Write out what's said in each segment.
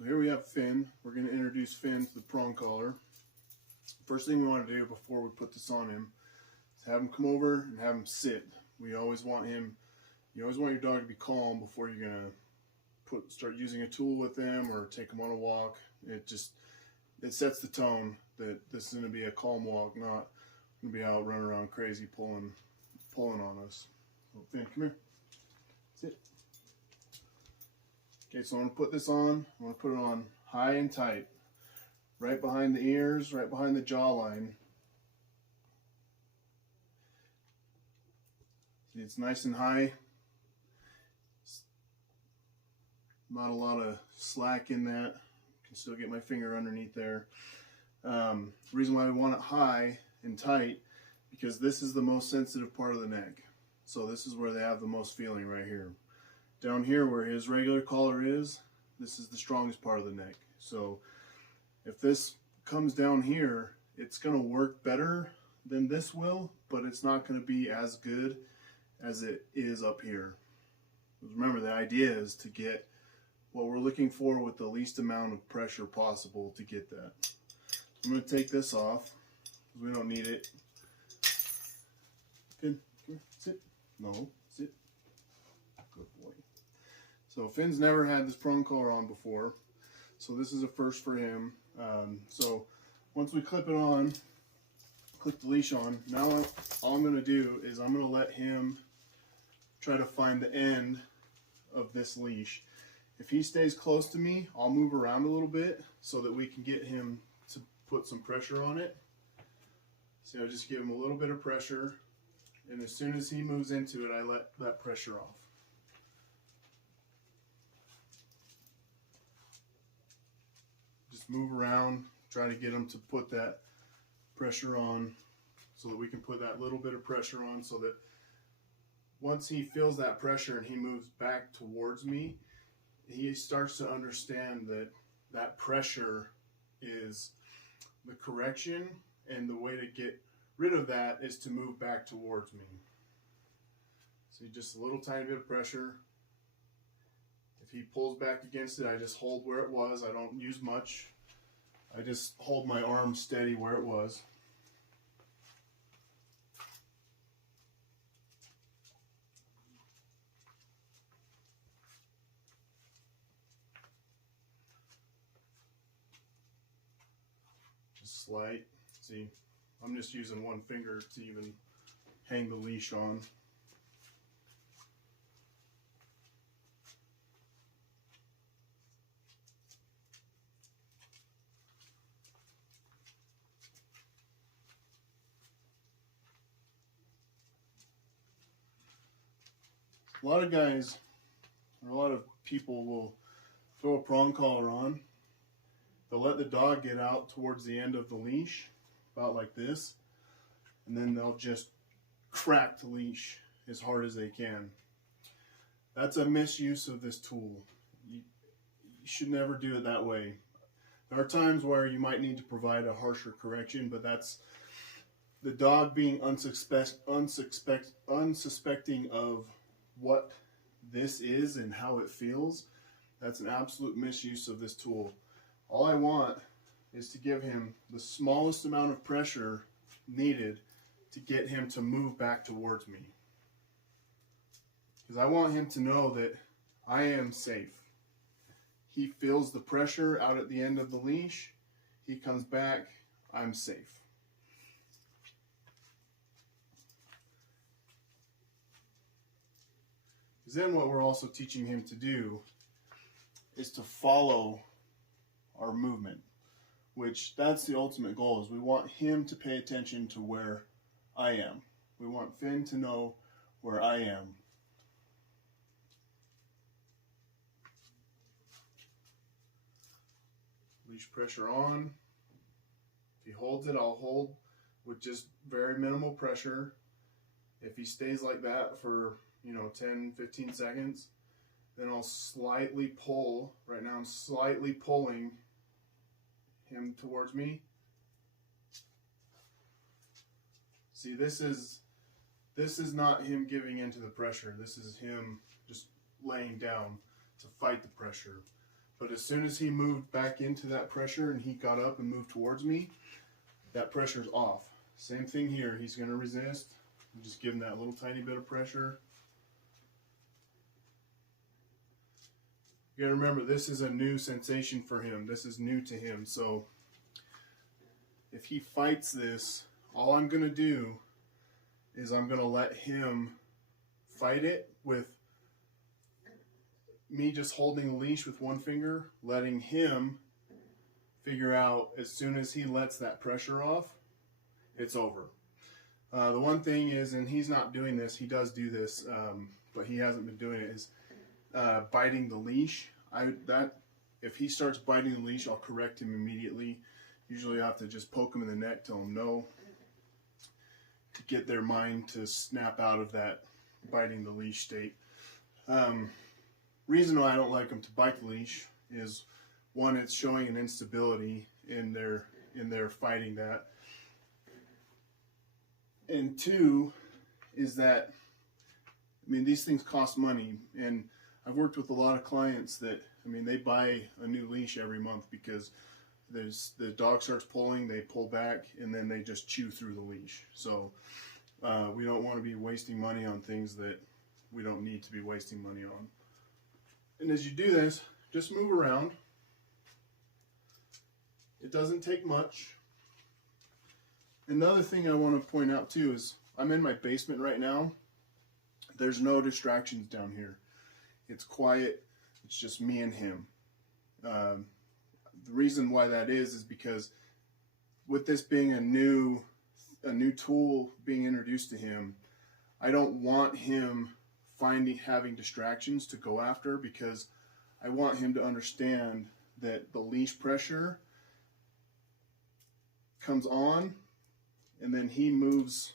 So here we have Finn. We're going to introduce Finn to the prong collar. First thing we want to do before we put this on him is have him come over and have him sit. You always want your dog to be calm before you're going to start using a tool with them or take them on a walk. It sets the tone that this is going to be a calm walk, not going to be out running around crazy pulling on us. So Finn, come here. Sit. Okay, so I'm going to put this on. I'm going to put it on high and tight. Right behind the ears, right behind the jawline. See, it's nice and high. Not a lot of slack in that. Can still get my finger underneath there. The reason why we want it high and tight, because this is the most sensitive part of the neck. So this is where they have the most feeling, right here. Down here where his regular collar is, this is the strongest part of the neck. So if this comes down here, it's going to work better than this will, but it's not going to be as good as it is up here. Remember, the idea is to get what we're looking for with the least amount of pressure possible to get that. I'm going to take this off because we don't need it. Finn, come here, sit. No, sit. Good boy. So Finn's never had this prong collar on before, so this is a first for him. So once we clip it on, clip the leash on, now all I'm going to do is I'm going to let him try to find the end of this leash. If he stays close to me, I'll move around a little bit so that we can get him to put some pressure on it. So I'll just give him a little bit of pressure, and as soon as he moves into it, I let that pressure off. Just move around, try to get him to put that pressure on so that we can put that little bit of pressure on, so that once he feels that pressure and he moves back towards me, he starts to understand that that pressure is the correction, and the way to get rid of that is to move back towards me. So just a little tiny bit of pressure. If he pulls back against it, I just hold where it was. I don't use much. I just hold my arm steady where it was. Just slight. See, I'm just using one finger to even hang the leash on. A lot of guys, or a lot of people will throw a prong collar on. They'll let the dog get out towards the end of the leash, about like this, and then they'll just crack the leash as hard as they can. That's a misuse of this tool. You should never do it that way. There are times where you might need to provide a harsher correction, but that's the dog being unsuspecting of what this is and how it feels. That's an absolute misuse of this tool. All I want is to give him the smallest amount of pressure needed to get him to move back towards me. Because I want him to know that I am safe. He feels the pressure out at the end of the leash. He comes back, I'm safe. Then what we're also teaching him to do is to follow our movement, which that's the ultimate goal, is we want him to pay attention to where I am. We want Finn to know where I am. Leash pressure on. If he holds it, I'll hold with just very minimal pressure. If he stays like that for 10, 15 seconds, then I'll slightly pull. Right now I'm slightly pulling him towards me. See, this is not him giving into the pressure. This is him just laying down to fight the pressure. But as soon as he moved back into that pressure and he got up and moved towards me, that pressure's off. Same thing here. He's going to resist. Just give him that little tiny bit of pressure. You got to remember, this is a new sensation for him. This is new to him. So if he fights this, all I'm going to do is I'm going to let him fight it with me just holding the leash with one finger, letting him figure out as soon as he lets that pressure off, it's over. The one thing is, and he's not doing this, he does do this, but he hasn't been doing it, is biting the leash. If he starts biting the leash, I'll correct him immediately. Usually I have to just poke him in the neck, tell him no, to get their mind to snap out of that biting the leash state. Reason why I don't like them to bite the leash is, one, it's showing an instability in their fighting that, and two is that, I mean, these things cost money, and I've worked with a lot of clients that, I mean, they buy a new leash every month because the dog starts pulling, they pull back, and then they just chew through the leash. So we don't want to be wasting money on things that we don't need to be wasting money on. And as you do this, just move around. It doesn't take much. Another thing I want to point out too is, I'm in my basement right now. There's no distractions down here. It's quiet. It's just me and him. The reason why that is because with this being a new tool being introduced to him, I don't want him having distractions to go after, because I want him to understand that the leash pressure comes on and then he moves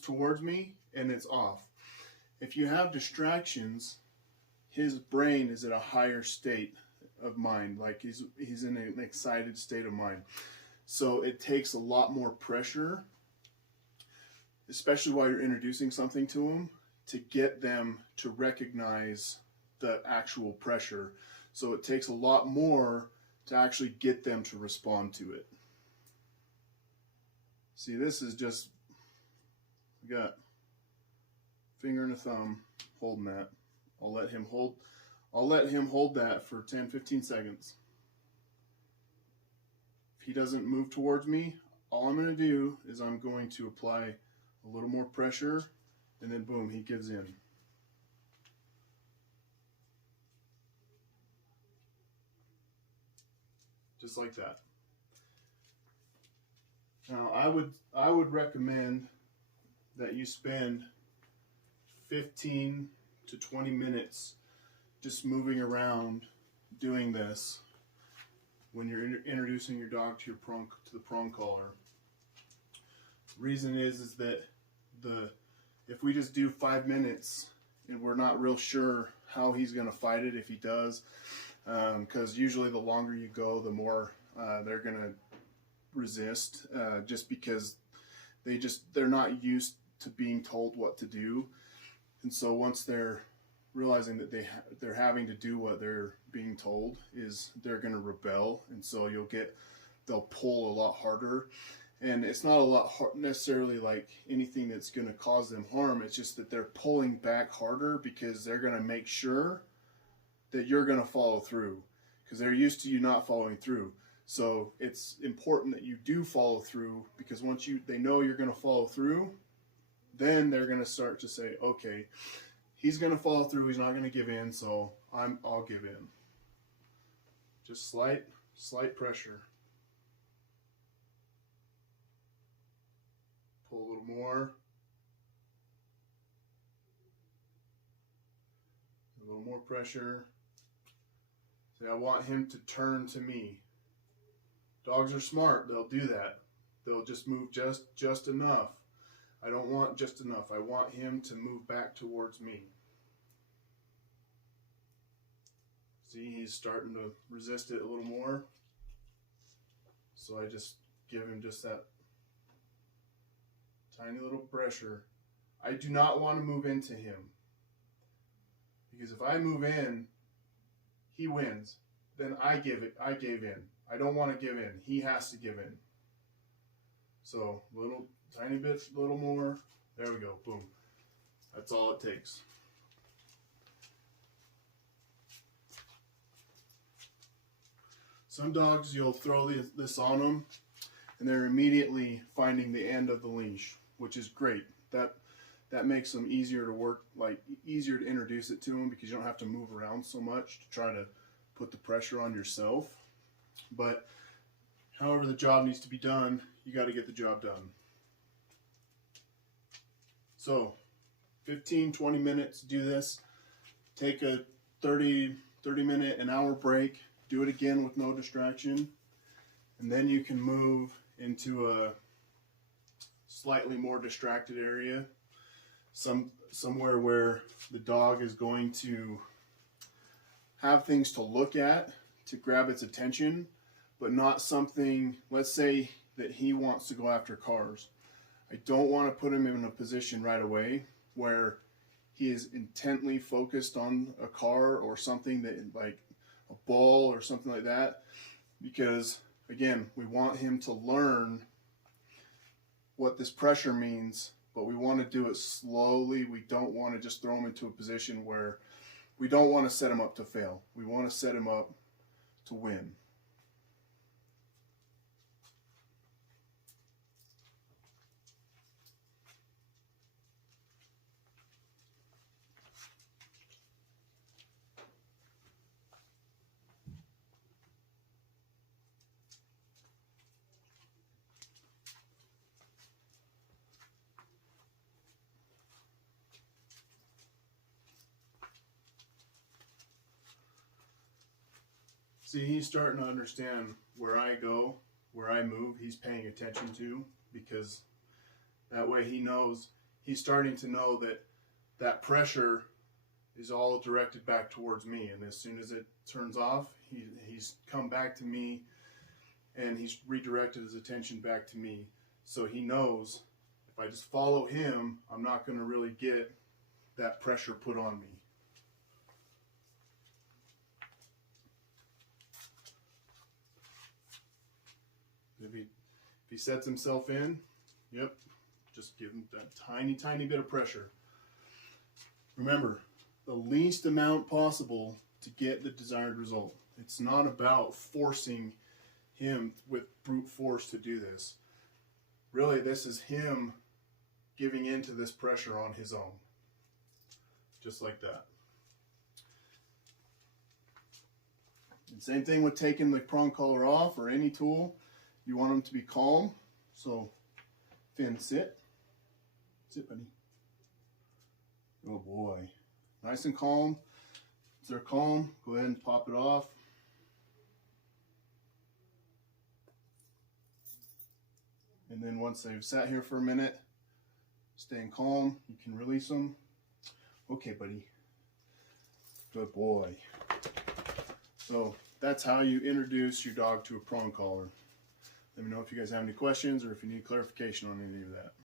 towards me and it's off. If you have distractions, his brain is at a higher state of mind, like he's in an excited state of mind. So it takes a lot more pressure, especially while you're introducing something to them, to get them to recognize the actual pressure. So it takes a lot more to actually get them to respond to it. See, this is just, we got finger and a thumb holding that. I'll let him hold that for 10-15 seconds. If he doesn't move towards me, all I'm going to do is I'm going to apply a little more pressure, and then boom, he gives in. Just like that. Now I would recommend that you spend 15 to 20 minutes just moving around doing this when you're introducing your dog to the prong collar. Reason is that if we just do 5 minutes and we're not real sure how he's going to fight it, if he does, because usually the longer you go, the more they're going to resist, just because they're not used to being told what to do. And so once they're realizing that they're having to do what they're being told, is they're going to rebel, and so they'll pull a lot harder. And it's not a lot necessarily like anything that's going to cause them harm. It's just that they're pulling back harder because they're going to make sure that you're going to follow through, because they're used to you not following through. So it's important that you do follow through, because once they know you're going to follow through, then they're going to start to say, okay, he's going to follow through, he's not going to give in, so I'll give in. Just slight pressure. Pull a little more. A little more pressure. See, I want him to turn to me. Dogs are smart, they'll do that. They'll just move just enough. I don't want just enough. I want him to move back towards me. See, he's starting to resist it a little more. So I just give him just that tiny little pressure. I do not want to move into him. Because if I move in, he wins. Then I gave in. I don't want to give in. He has to give in. So tiny bit, little more. There we go. Boom. That's all it takes. Some dogs, you'll throw this on them, and they're immediately finding the end of the leash, which is great. That makes them easier to work, like easier to introduce it to them, because you don't have to move around so much to try to put the pressure on yourself. But however the job needs to be done, you got to get the job done. So 15-20 minutes to do this. Take a 30-minute, an hour break. Do it again with no distraction, and then you can move into a slightly more distracted area, somewhere where the dog is going to have things to look at to grab its attention, but not something. Let's say that he wants to go after cars. I don't want to put him in a position right away where he is intently focused on a car or something, that like a ball or something like that, because again, we want him to learn what this pressure means, but we want to do it slowly. We don't want to just throw him into a position where we don't want to set him up to fail. We want to set him up to win. See, he's starting to understand where I go, where I move. He's paying attention to, because that way he knows, he's starting to know that that pressure is all directed back towards me. And as soon as it turns off, he's come back to me, and he's redirected his attention back to me. So he knows if I just follow him, I'm not going to really get that pressure put on me. If he sets himself in, yep, just give him that tiny bit of pressure. Remember, the least amount possible to get the desired result. It's not about forcing him with brute force to do this. Really, this is him giving in to this pressure on his own. Just like that. And same thing with taking the prong collar off or any tool. You want them to be calm. So, Finn, sit. Sit, buddy. Oh boy. Nice and calm. If they're calm, go ahead and pop it off. And then once they've sat here for a minute, staying calm, you can release them. Okay, buddy. Good boy. So that's how you introduce your dog to a prong collar. Let me know if you guys have any questions or if you need clarification on any of that.